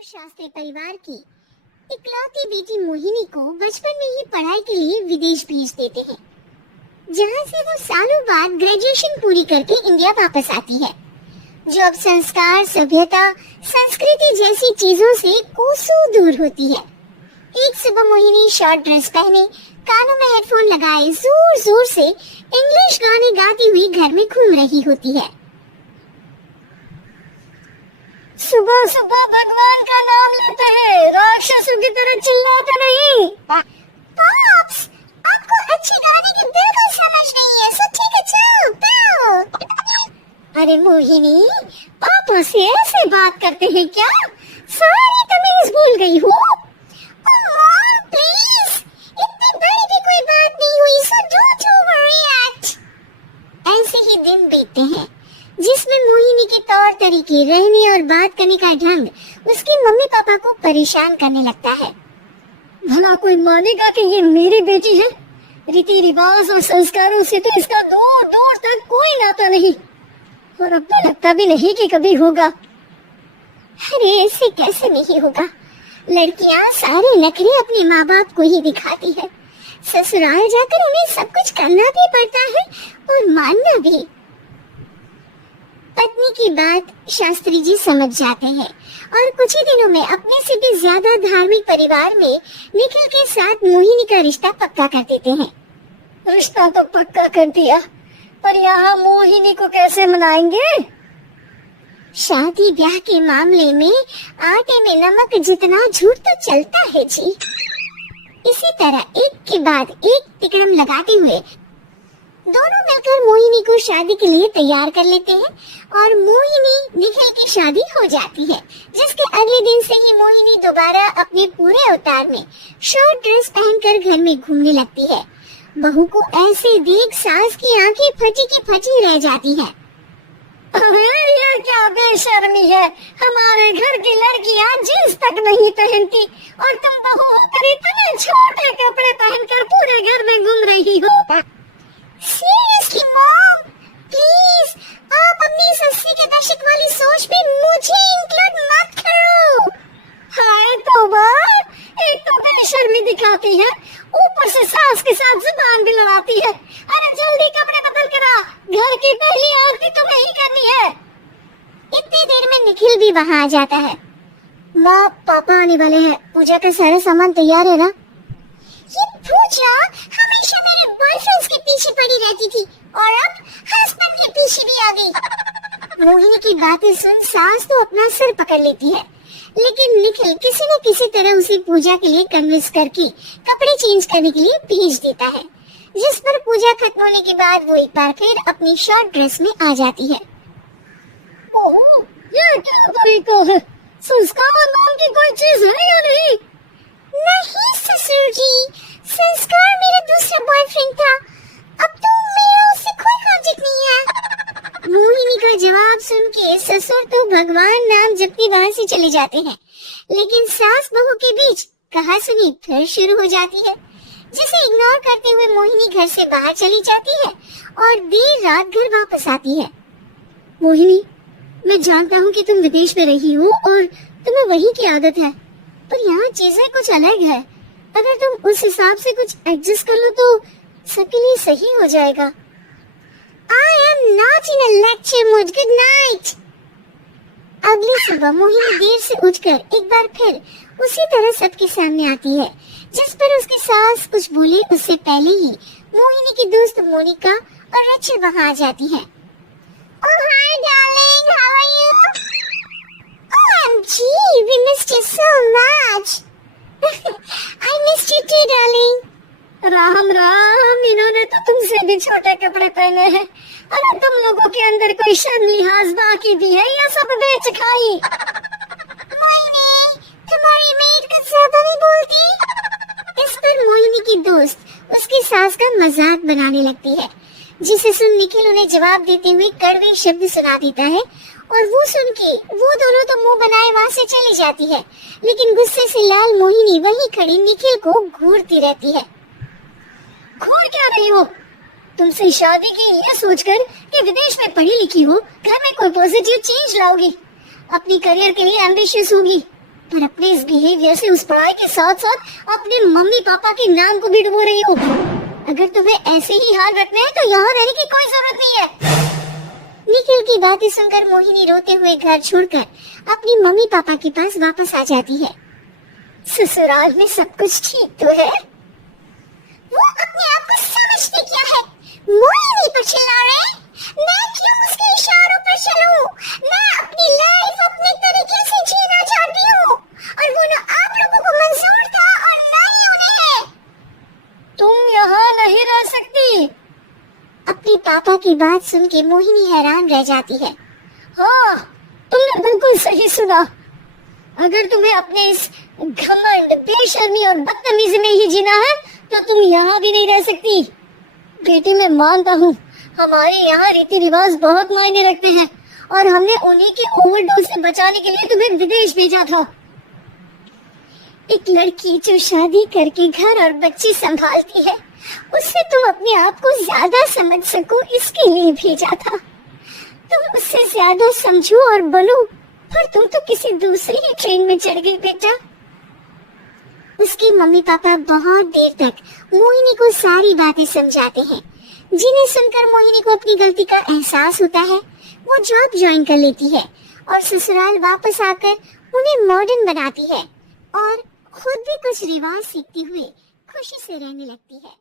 शास्त्री परिवार की इकलौती बेटी मोहिनी को बचपन में ही पढ़ाई के लिए विदेश भेज देते हैं, जहां से वो सालों बाद ग्रेजुएशन पूरी करके इंडिया वापस आती है, जो अब संस्कार, सभ्यता, संस्कृति जैसी चीजों से कोसों दूर होती है। एक सुबह मोहिनी शॉर्ट ड्रेस पहने, कानों में हेडफोन लगाए जोर जोर से इंग्लिश गाने गाती हुई घर में घूम रही होती है। सुबह सुबह भगवान का नाम लेते हैं, राक्षसों की तरह चिल्लाते नहीं। पाप्स, आपको अच्छी गाने की बिल्कुल समझ नहीं है, सो ठीक है, चलो। अरे मोहिनी, पापा से ऐसे बात करते हैं क्या? सारी तमीज भूल गई हो। मॉम प्लीज, इतनी बड़ी भी कोई बात नहीं हुई, सो डोंट ओवररिएक्ट। ऐसे ही दिन बीतते हैं जिसमें मोहिनी के तौर तरीके, रहने और बात करने का ढंग उसके मम्मी पापा को परेशान करने लगता है। भला कोई मानेगा कि ये मेरी बेटी है? रीति रिवाज और संस्कारों से तो इसका दूर दूर तक कोई नाता नहीं, और अब तो लगता भी नहीं कि कभी होगा। अरे ऐसे कैसे नहीं होगा? लड़कियां सारे नखरे अपने माँ बाप को ही दिखाती है। ससुराल जाकर उन्हें सब कुछ करना भी पड़ता है और मानना भी। पत्नी की बात शास्त्री जी समझ जाते हैं और कुछ ही दिनों में अपने से भी ज्यादा धार्मिक परिवार में निखिल के साथ मोहिनी का रिश्ता पक्का कर देते हैं। रिश्ता तो पक्का कर दिया, पर यहाँ मोहिनी को कैसे मनाएंगे? शादी ब्याह के मामले में आटे में नमक जितना झूठ तो चलता है जी। इसी तरह एक के बाद एक तिकड़म लगाते हुए दोनों मिलकर मोहिनी को शादी के लिए तैयार कर लेते हैं और मोहिनी निखिल की शादी हो जाती है, जिसके अगले दिन से ही मोहिनी दोबारा अपने पूरे अवतार में शॉर्ट ड्रेस पहनकर घर में घूमने लगती है। बहू को ऐसे देख सास की आंखें फटी की फटी रह जाती है। अरे ये क्या बेशर्मी है, हमारे घर की लड़कियां जींस तक नहीं पहनती और तुम बहू होकर इतने छोटे कपड़े पहनकर पूरे घर में घूम रही हो। सीरियसली मॉम, प्लीज आप अपनी 80 के दशक वाली सोच पे मुझे इंक्लूड मत करो। हाय तौबा, एक तो बेशर्मी दिखाती है, ऊपर से सास के साथ जुबान भी लड़ाती है। अरे जल्दी कपड़े बदल कर आ, घर की पहली आरती तुम्हें ही करनी है। इतनी देर में निखिल भी वहाँ आ जाता है। माँ, पापा आने वाले हैं, पूजा का सारा सामान तैयार है ना? ये पूजा हमेशा मेरे बॉयफ्रेंड्स के पीछे पड़ी रहती थी और अब हस्बैंड के पीछे भी आ गई। मोहिनी की बातें सुन सास तो अपना सिर पकड़ लेती है, लेकिन निखिल किसी न किसी तरह उसे पूजा के लिए कन्विंस करके कपड़े चेंज करने के लिए भेज देता है, जिस पर पूजा खत्म होने के बाद वो एक बार फिर अपनी शॉर्ट ड्रेस में आ जाती है। ओह, ये क्या तरीका है? संस्कार नाम की कोई चीज है या नहीं? नहीं ससुर जी, संस्कार मेरा दूसरा बॉयफ्रेंड था, अब तो मेरा उससे कोई कॉन्टेक्ट नहीं है। मोहिनी का जवाब सुन के ससुर तो भगवान नाम जपते वहाँ से चले जाते हैं, लेकिन सास बहू के बीच कहासुनी फिर शुरू हो जाती है, जिसे इग्नोर करते हुए मोहिनी घर से बाहर चली जाती है और देर रात घर वापस आती है। मोहिनी, मैं जानता हूँ कि तुम विदेश में रही हो और तुम्हें वही की आदत है, पर यहाँ चीजें कुछ अलग है। अगर तुम उस हिसाब से कुछ एडजस्ट कर लो तो सबके लिए सही हो जाएगा। I am not in a lecture mood. Good night. अगली सुबह मोहिनी देर से उठकर एक बार फिर उसी तरह सबके सामने आती है, जिस पर उसकी सास कुछ बोले उससे पहले ही मोहिनी की दोस्त मोनिका और रचल वहाँ आ जाती है। Oh hi darling, how are you? OMG, we missed you so much. I missed you too, darling. Ram Ram, इन्होंने तो तुमसे भी छोटे कपड़े पहने हैं। अरे तुम लोगों के अंदर कोई शर्म लिहाज बाकी भी है या सब बेच खाई? मोहिनी, तुम्हारी मेड कुछ ज्यादा नहीं बोलती। इस पर मोहिनी की दोस्त उसकी सास का मजाक बनाने लगती है, जिसे सुन निखिल उन्हें जवाब देते हुए कड़वे शब्द सुना देता है और वो सुन के वो दोनों तो मुंह बनाए वहाँ से चली जाती है, लेकिन गुस्से से लाल मोहिनी वहीं खड़ी निखिल को घूरती रहती है। घूर क्या रही हो? तुमसे शादी की ये सोचकर कि विदेश में पढ़ी लिखी हो, घर में कोई पॉजिटिव चेंज लाओगी, अपनी करियर के लिए एम्बिशियस होगी, पर अपने इस बिहेवियर से उस पढ़ाई के साथ साथ अपने मम्मी पापा के नाम को भी डुबो रही हो। अगर तुम्हें ऐसे ही हाल रखना है तो यहाँ रहने की कोई जरूरत नहीं है। निखिल की बातें सुनकर मोहिनी रोते हुए घर छोड़कर अपनी मम्मी पापा के पास वापस आ जाती है। ससुराल में सब कुछ ठीक तो है? वो अपने आप को समझते क्या है? मोहिनी पर चिल्ला रहे? मैं क्यों उसके इशारों पर चलूं? मैं अपनी लाइफ अपने तरीके से जीना चाहती हूँ और वो ना आप लोगों को मंजूर था और ना ही उन्हें। तुम यहाँ नहीं रह सकती। अपने पापा की बात सुन के मोहिनी हैरान रह जाती है। हाँ, तुमने बिल्कुल सही सुना। अगर तुम्हें अपने इस घमंड, बेशर्मी और बदतमीजी में ही जीना है तो तुम यहाँ भी नहीं रह सकती। बेटी, मैं मानता हूँ हमारे यहाँ रीति रिवाज बहुत मायने रखते हैं और हमने उन्हीं के ओवरडोज से बचाने के लिए तुम्हें विदेश भेजा था। एक लड़की जो शादी करके घर और बच्ची संभालती है, उससे तुम अपने आप को ज्यादा समझ सको इसके लिए भेजा था। तुम उससे ज्यादा समझो और बनो, पर तुम तो किसी दूसरी ही ट्रेन में चढ़ गई बेटा। उसके मम्मी पापा बहुत देर तक मोहिनी को सारी बातें समझाते हैं, जिन्हें सुनकर मोहिनी को अपनी गलती का एहसास होता है। वो जॉब ज्वाइन कर लेती है और ससुराल वापस आकर उन्हें मॉडर्न बनाती है और खुद भी कुछ रिवाज सीखती हुई खुशी से रहने लगती है।